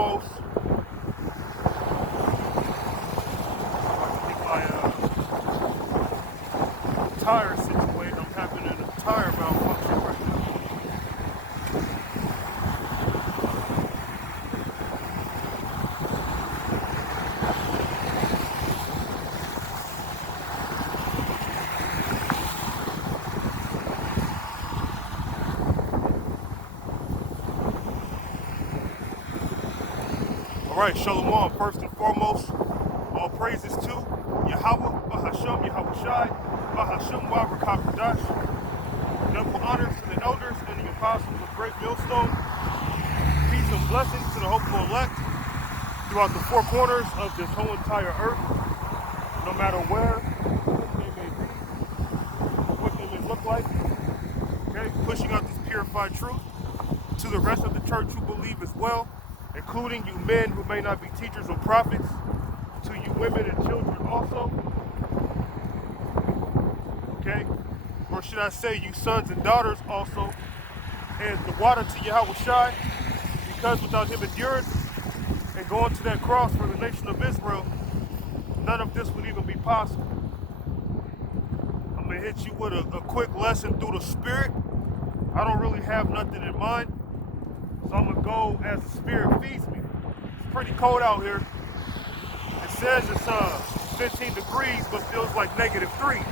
foremost, get my tire situated. I'm having a tire malfunction right now. All right, Shalom. First and foremost, all praises to Yahweh, Bahasham, Yahweh Shai, Bahasham, Wabrakakadash. Double honors to the elders and the apostles of Great Millstone. Peace and blessings to the hopeful elect throughout the four corners of this whole entire earth, no matter where, what they may be, what they may look like. Okay, pushing out this purified truth to the rest of the church who believe as well, including you men who may not be teachers or prophets, to you women and children also. Okay, or should I say you sons and daughters also, and the water to Yahweh Shai, because without him enduring and going to that cross for the nation of Israel, none of this would even be possible. I'm gonna hit you with a quick lesson through the spirit. I don't really have nothing in mind, so I'm gonna go as the spirit feeds me. It's pretty cold out here. It says it's 15 degrees, but feels like -3.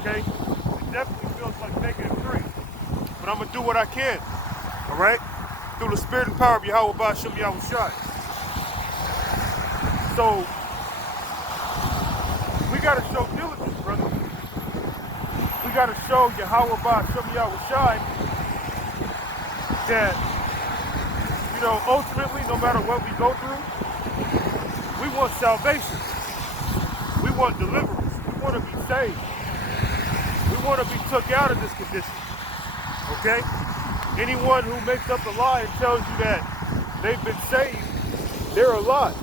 Okay? It definitely feels like -3. But I'm gonna do what I can. All right? Through the spirit and power of Yahweh Ba'ashem Yahweh Shai. So we gotta show diligence, brother. We gotta show Yahweh Ba'ashem Yahweh Shai that, you know, ultimately, no matter what we go through, we want salvation. We want deliverance. We want to be saved. We want to be took out of this condition. Okay? Anyone who makes up a lie and tells you that they've been saved, they're a lie.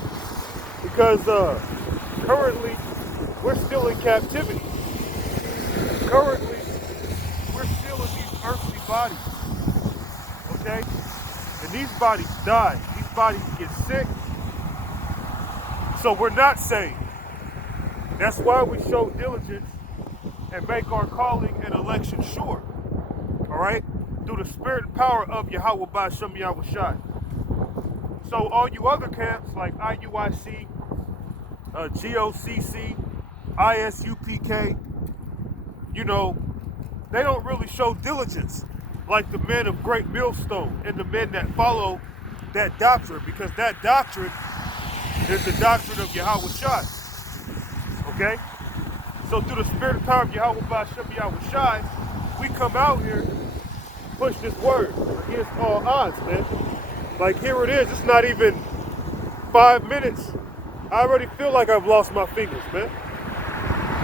Because currently, we're still in captivity. Currently, we're still in these earthly bodies. Okay? And these bodies die. These bodies get sick. So we're not saved. That's why we show diligence and make our calling and election sure. All right? Through the spirit and power of Yahweh Ba'ashem Yahweh Shai. So all you other camps like IUIC, GOCC, ISUPK, you know, they don't really show diligence like the men of Great Millstone and the men that follow that doctrine, because that doctrine is the doctrine of Yahweh Shai. Okay? So through the spirit and power of Yahweh Ba'ashem Yahweh Shai, we come out here, push this word against all odds, man. Like, here it is. It's not even 5 minutes. I already feel like I've lost my fingers, man.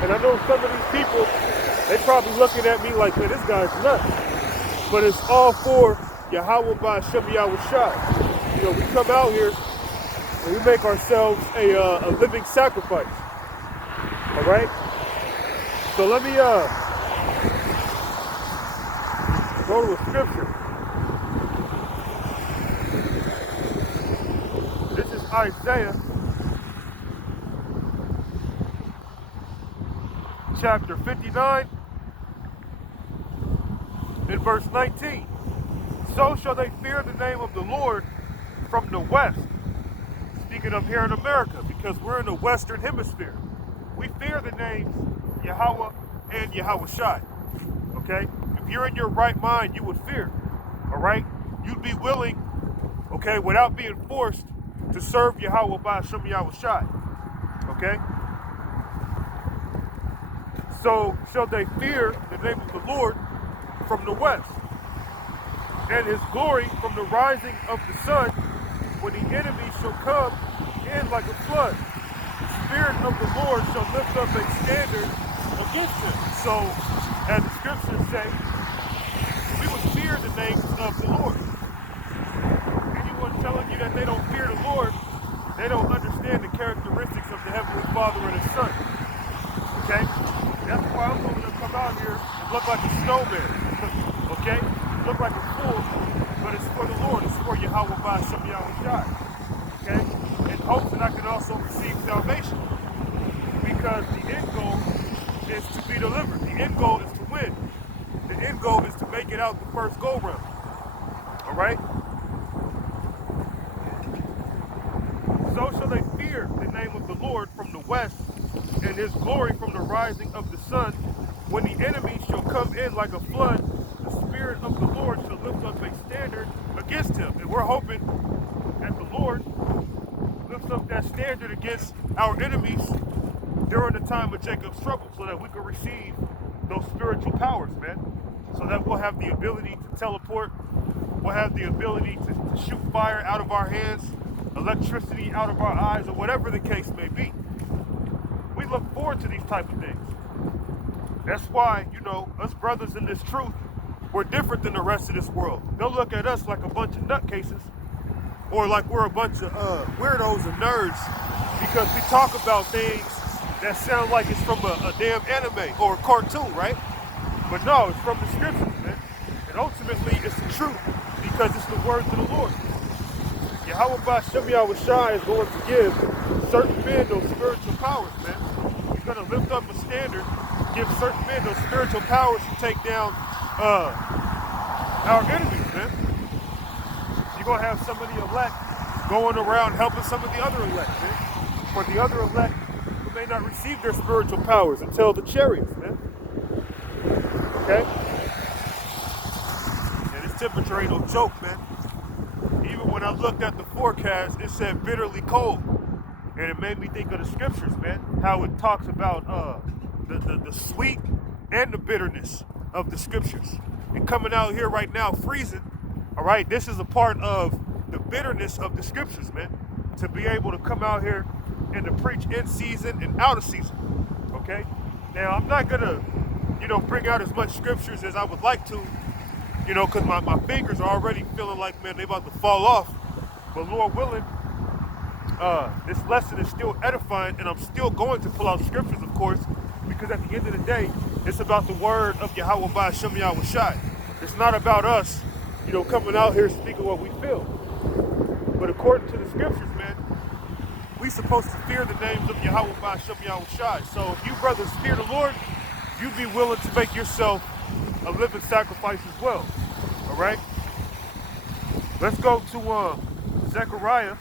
And I know some of these people, they probably looking at me like, man, this guy's nuts. But it's all for Yahweh Ba'ashem Yahweh Shai. You know, we come out here and we make ourselves a living sacrifice. All right? So let me go to a scripture. This is Isaiah chapter 59 in verse 19. So shall they fear the name of the Lord from the west. Speaking of here in America, because we're in the Western Hemisphere. We fear the names Yahweh and Yahweh Shai. Okay? If you're in your right mind, you would fear. All right? You'd be willing, okay, without being forced, to serve Yahweh Ba'ashem Yahweh Shai. Okay? So shall they fear the name of the Lord from the west, and his glory from the rising of the sun, when the enemy shall come in like a flood. The Spirit of the Lord shall lift up a standard against him. So, as the scriptures say, we would fear the name of the Lord. Anyone telling you that they don't fear the Lord, they don't understand the characteristics of the Heavenly Father and His Son. Okay? That's why I'm going to come out here and look like a snowman. Okay? Look like a fool, but it's for the Lord. It's for Yahweh Ba'ashem Yahweh Shai. okay? In hopes that I can also receive salvation. Because the end goal is to be delivered. The end goal is to win. The end goal is to make it out the first go round. All right? So shall they fear the name of the Lord from the west, and his glory from the rising of the sun. When the enemy shall come in like a flood, the Spirit of the Lord shall lift up a standard against him. And we're hoping that the Lord lifts up that standard against our enemies during the time of Jacob's trouble, so that we can receive those spiritual powers, man. So that we'll have the ability to teleport, we'll have the ability to shoot fire out of our hands, electricity out of our eyes, or whatever the case may be. We look forward to these type of things. That's why, us brothers in this truth, we're different than the rest of this world. They'll look at us like a bunch of nutcases, or like we're a bunch of weirdos and nerds, because we talk about things that sound like it's from a damn anime or a cartoon, right? But no, it's from the scriptures, man. And ultimately, it's the truth, because it's the words of the Lord. Yahweh Ba'Shem Yahushua is going to give certain men those spiritual powers, man. He's going to lift up a standard, give certain men those spiritual powers to take down our enemies, man. You're going to have some of the elect going around helping some of the other elect, man. For the other elect who may not receive their spiritual powers until the chariots, man. Okay? And this temperature ain't no joke, man. Even when I looked at the forecast, it said bitterly cold. And it made me think of the scriptures, man. How it talks about the sweet and the bitterness of the scriptures. And coming out here right now freezing, all right, this is a part of the bitterness of the scriptures, man. To be able to come out here and to preach in season and out of season, okay? Now, I'm not going to, bring out as much scriptures as I would like to, because my fingers are already feeling like, man, they about to fall off. But Lord willing, this lesson is still edifying, and I'm still going to pull out scriptures, of course, because at the end of the day, it's about the word of Yahweh Ba'Shem Yahushua. It's not about us, coming out here speaking what we feel. But according to the scriptures, man, we supposed to fear the names of Yahweh Ba'Shem Yahushua. So if you brothers fear the Lord, you be willing to make yourself a living sacrifice as well. All right? Let's go to Zechariah.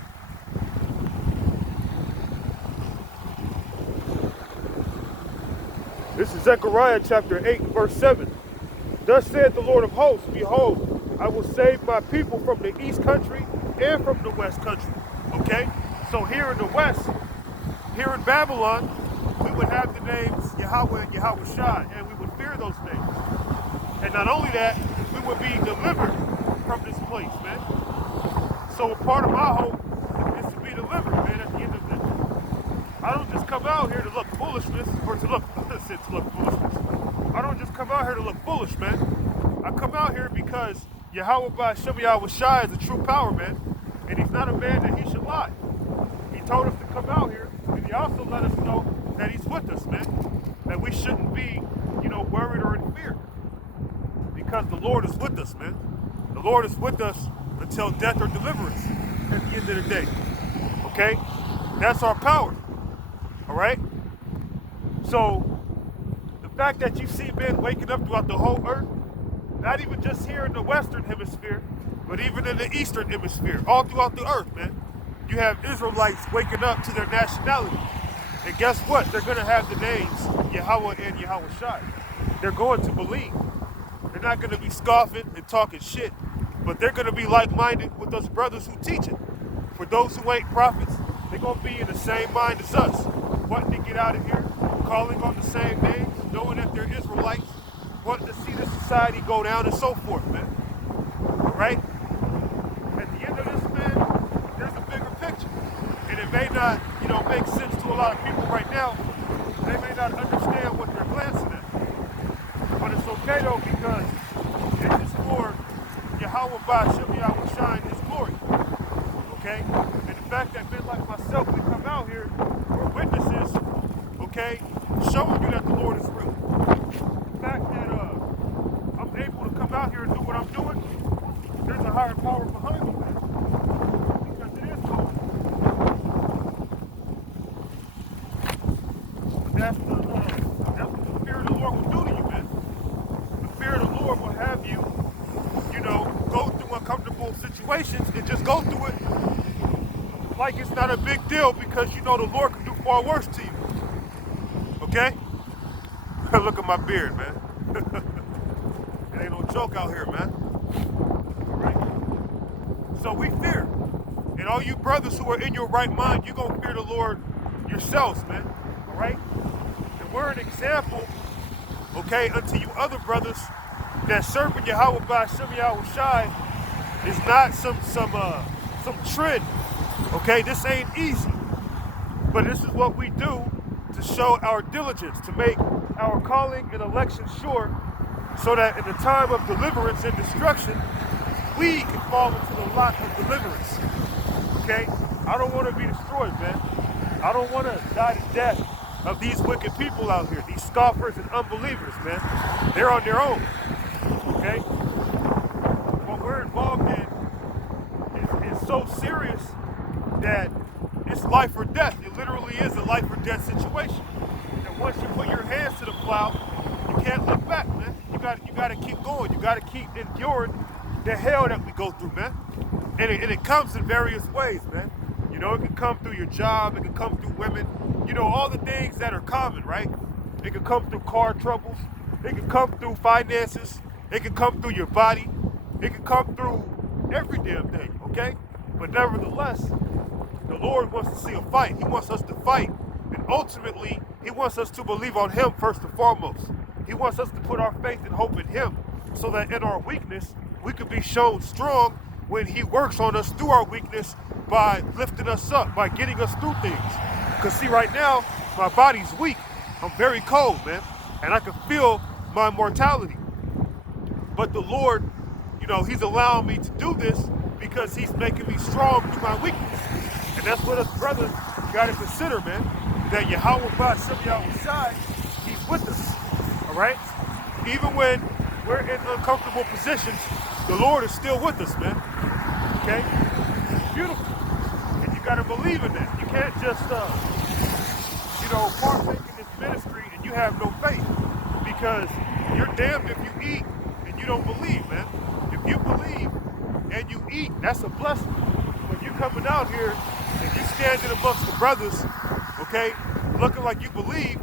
This is Zechariah chapter 8, verse 7. Thus saith the Lord of hosts, behold, I will save my people from the east country and from the west country. Okay? So here in the west, here in Babylon, we would have the names Yahweh and Yahushua, and we would fear those names. And not only that, we would be delivered from this place, man. So a part of my hope is to be delivered, man, at the end of the day. I don't just come out here to look foolishness, or to look foolishness. I don't just come out here to look foolish, man. I come out here because Yahweh Ba'Shem Yahushua is a true power, man. And he's not a man that he should lie. He told us to come out here, and he also let us know that he's with us, man. That we shouldn't be, worried or in fear. Because the Lord is with us, man. The Lord is with us until death or deliverance at the end of the day. Okay? That's our power. All right? So, the fact that you see men waking up throughout the whole earth, not even just here in the Western Hemisphere, but even in the Eastern Hemisphere, all throughout the earth, man, you have Israelites waking up to their nationality. And guess what? They're going to have the names Yahweh and Yahushua. They're going to believe. They're not going to be scoffing and talking shit, but they're going to be like-minded with those brothers who teach it. For those who ain't prophets, they're going to be in the same mind as us, wanting to get out of here, calling on the same names, knowing that they're Israelites, wanting to see the society go down and so forth, man. All right? At the end of this, man, there's a bigger picture. And it may not, make sense to a lot of people right now. They may not understand what they're glancing at. But it's okay, though, because it is for Yahweh Ba'Shem Yahushua in his glory. Okay? And the fact that men like myself, we come out here, we're witnesses, okay, showing you that the Lord is real. The fact that I'm able to come out here and do what I'm doing, there's a higher power behind me, man. Because it is God. That's what the Spirit of the Lord will do to you, man. The Spirit of the Lord will have you, go through uncomfortable situations and just go through it like it's not a big deal because you know the Lord can do far worse to you. Okay? Look at my beard, man. It ain't no joke out here, man. All right? So we fear. And all you brothers who are in your right mind, you're going to fear the Lord yourselves, man. All right? And we're an example, okay, unto you other brothers that serving Yahweh by Shem Yahweh Shai is not some trend. Okay, this ain't easy. But this is what we do to show our diligence, to make our calling and election sure, so that in the time of deliverance and destruction, we can fall into the lot of deliverance. Okay? I don't want to be destroyed, man. I don't want to die the death of these wicked people out here, these scoffers and unbelievers, man. They're on their own. Okay? What we're involved in is so serious that it's life or death. It literally is a life or death situation. And once you put your hands to the plow, you can't look back, man. You got to keep going. You got to keep enduring the hell that we go through, man. And it comes in various ways, man. It can come through your job. It can come through women. All the things that are common, right? It can come through car troubles. It can come through finances. It can come through your body. It can come through every damn thing, okay? But nevertheless, the Lord wants to see a fight. He wants us to fight. And ultimately, He wants us to believe on Him first and foremost. He wants us to put our faith and hope in Him so that in our weakness, we could be shown strong when He works on us through our weakness by lifting us up, by getting us through things. Because see, right now, my body's weak. I'm very cold, man. And I can feel my mortality. But the Lord, He's allowing me to do this because He's making me strong through my weakness. And that's what us brothers got to consider, man. That Yahweh by Shem Yahweh Shai, He's with us. All right? Even when we're in uncomfortable positions, the Lord is still with us, man. Okay? It's beautiful. And you got to believe in that. You can't just, partake in this ministry and you have no faith. Because you're damned if you eat and you don't believe, man. If you believe and you eat, that's a blessing. When you coming out here and you standing amongst the brothers, okay, looking like you believe,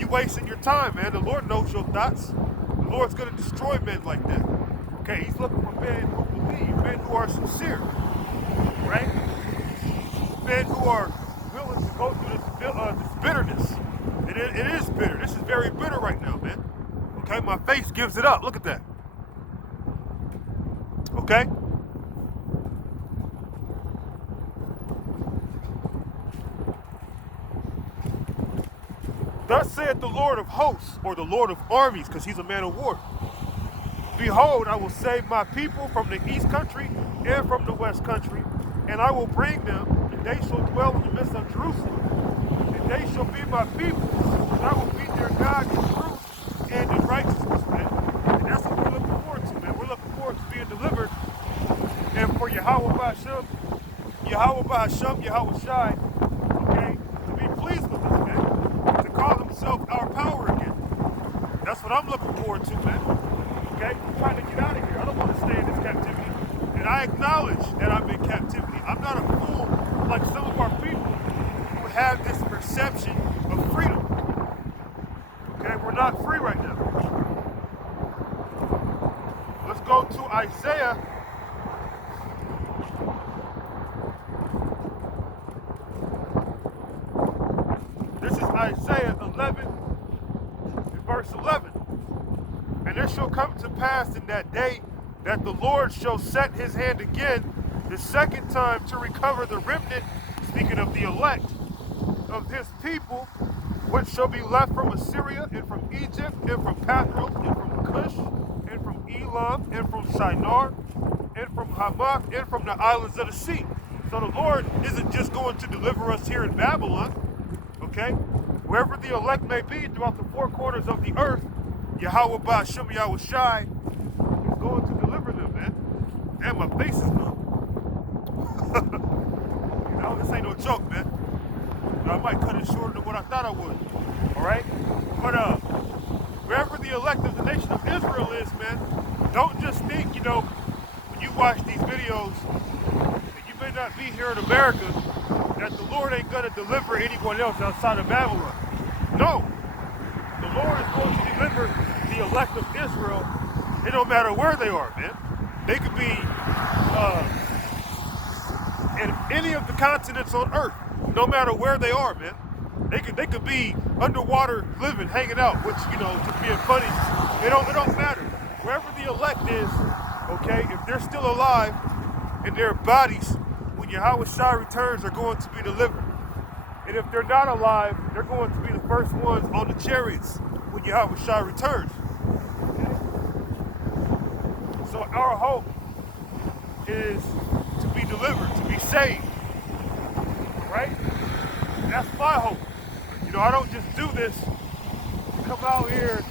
you wasting your time, man. The Lord knows your thoughts. The Lord's going to destroy men like that. Okay, He's looking for men who believe, men who are sincere, right? Men who are willing to go through this bitterness. It is bitter. This is very bitter right now, man. Okay, my face gives it up. Look at that. Okay? Thus saith the Lord of hosts, or the Lord of armies, because He's a man of war. Behold, I will save my people from the east country and from the west country, and I will bring them, and they shall dwell in the midst of Jerusalem. And they shall be my people, and I will be their God in truth and in righteousness, man. And that's what we're looking forward to, man. We're looking forward to being delivered. And for Yahweh Ba'Shem, Yahweh Shai, okay, to be pleased with us, man. To call Himself our power again. That's what I'm looking forward to, man. Okay? I'm trying to get out of here. I don't want to stay in this captivity. And I acknowledge that I'm in captivity. I'm not a fool like some of our people who have this perception of freedom. Okay? We're not free right now. Let's go to Isaiah. This is Isaiah 11 and verse 11. And it shall come to pass in that day that the Lord shall set His hand again the second time to recover the remnant, speaking of the elect, of His people, which shall be left from Assyria, and from Egypt, and from Pathros, and from Cush, and from Elam, and from Shinar, and from Hamath, and from the islands of the sea. So the Lord isn't just going to deliver us here in Babylon, okay? Wherever the elect may be throughout the four corners of the earth, Yahweh Ba'Shem Yahweh Shai is going to deliver them, man. And my face is numb. This ain't no joke, man. I might cut it shorter than what I thought I would. All right? watch these videos, and you may not be here in America, that the Lord ain't going to deliver anyone else outside of Babylon. No. The Lord is going to deliver the elect of Israel, it don't matter where they are, man. They could be in any of the continents on earth, no matter where they are, man. They could be underwater living, hanging out, which, you know, just being funny. It don't matter. Wherever the elect is, okay, if they're still alive in their bodies, when Yahweh Shai returns, they're going to be delivered. And if they're not alive, they're going to be the first ones on the chariots when Yahweh Shai returns. Okay? So our hope is to be delivered, to be saved. Right? And that's my hope. You know, I don't just do this, come out here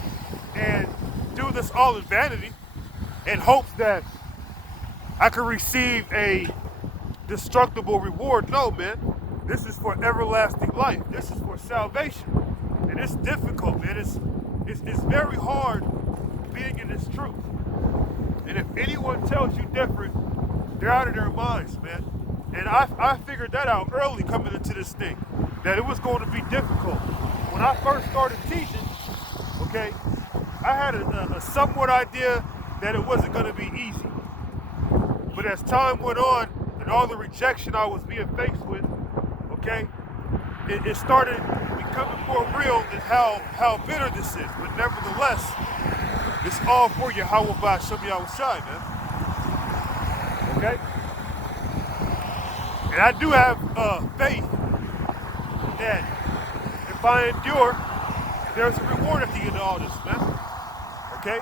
and do this all in vanity in hopes that I can receive a destructible reward. No, man. This is for everlasting life. This is for salvation. And it's difficult, man. It's very hard being in this truth. And if anyone tells you different, they're out of their minds, man. And I figured that out early coming into this thing, that it was going to be difficult. When I first started teaching, okay, I had a somewhat idea that it wasn't going to be easy. But as time went on and all the rejection I was being faced with, okay, it started becoming more real in how bitter this is. But nevertheless, it's all for Yahweh Ba'Shem Yahweh Shai, man. Okay? And I do have faith that if I endure, there's a reward at the end of all this, man. Okay?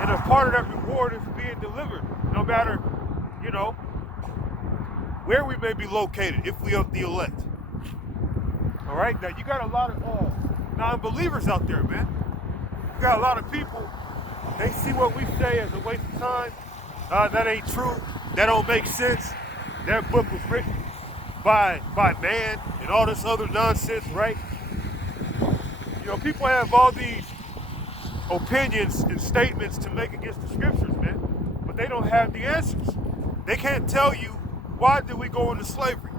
And a part of that reward is being delivered, no matter, you know, where we may be located, if we are the elect. All right? Now, you got a lot of non-believers out there, man. You got a lot of people, they see what we say as a waste of time. That ain't true. That don't make sense. That book was written by man and all this other nonsense, right? You know, people have all these opinions and statements to make against the scriptures, man, but they don't have the answers. They can't tell you, why did we go into slavery?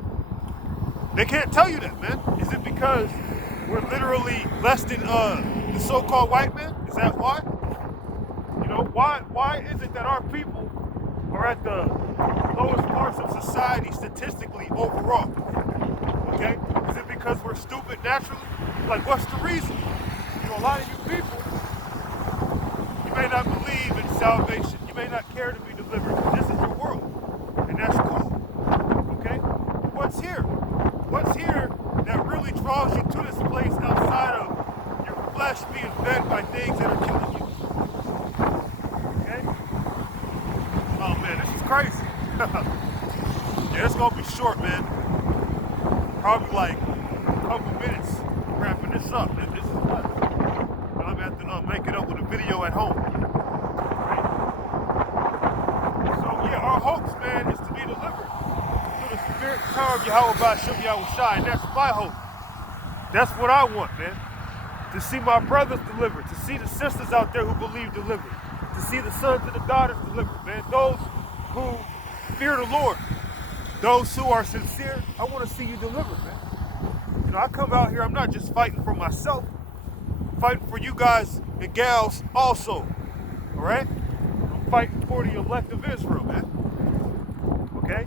They can't tell you that, man. Is it because we're literally less than the so-called white man? Is that why? You know, why is it that our people are at the lowest parts of society statistically overall? Okay? Is it because we're stupid naturally? Like, what's the reason? You know, a lot of you people, you may not believe in salvation. You may not care to be delivered. This is your world. And that's cool. Okay? What's here? What's here that really draws you to this place outside of your flesh being fed by things that are killing you? Okay? Oh man, this is crazy. Yeah, it's gonna be short, man. Probably like a couple minutes wrapping this up. This is nuts. But I'm gonna have to make it up with a video at home. Right? So yeah, our hopes, man, is to be delivered through the spirit power of Yahweh Ba'Shem Yahweh Shai, and that's my hope. That's what I want, man. To see my brothers delivered, to see the sisters out there who believe delivered, to see the sons and the daughters delivered, man. Those who fear the Lord, those who are sincere, I want to see you delivered, man. You know, I come out here, I'm not just fighting for myself, I'm fighting for you guys and gals also, all right? I'm fighting for the elect of Israel, man. Okay?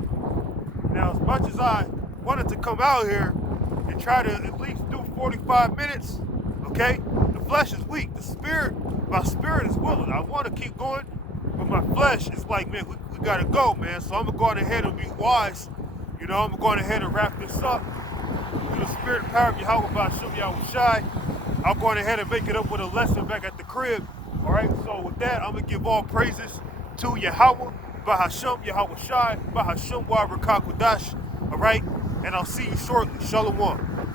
Now, as much as I wanted to come out here and try to at least do 45 minutes, okay, the flesh is weak. My spirit is willing. I want to keep going, but my flesh is like, man, we got to go, man. So I'm going to go ahead and be wise. You know, I'm going ahead and wrap this up. Through the spirit and power of Yahweh Ba'Shem Yahweh Shai, I'm going ahead and make it up with a lesson back at the crib. All right, so with that, I'm going to give all praises to Yahweh Ba'Shem Yahweh Shai, Ba'Shem Wa Rakak Wadash. All right, and I'll see you shortly. Shalom.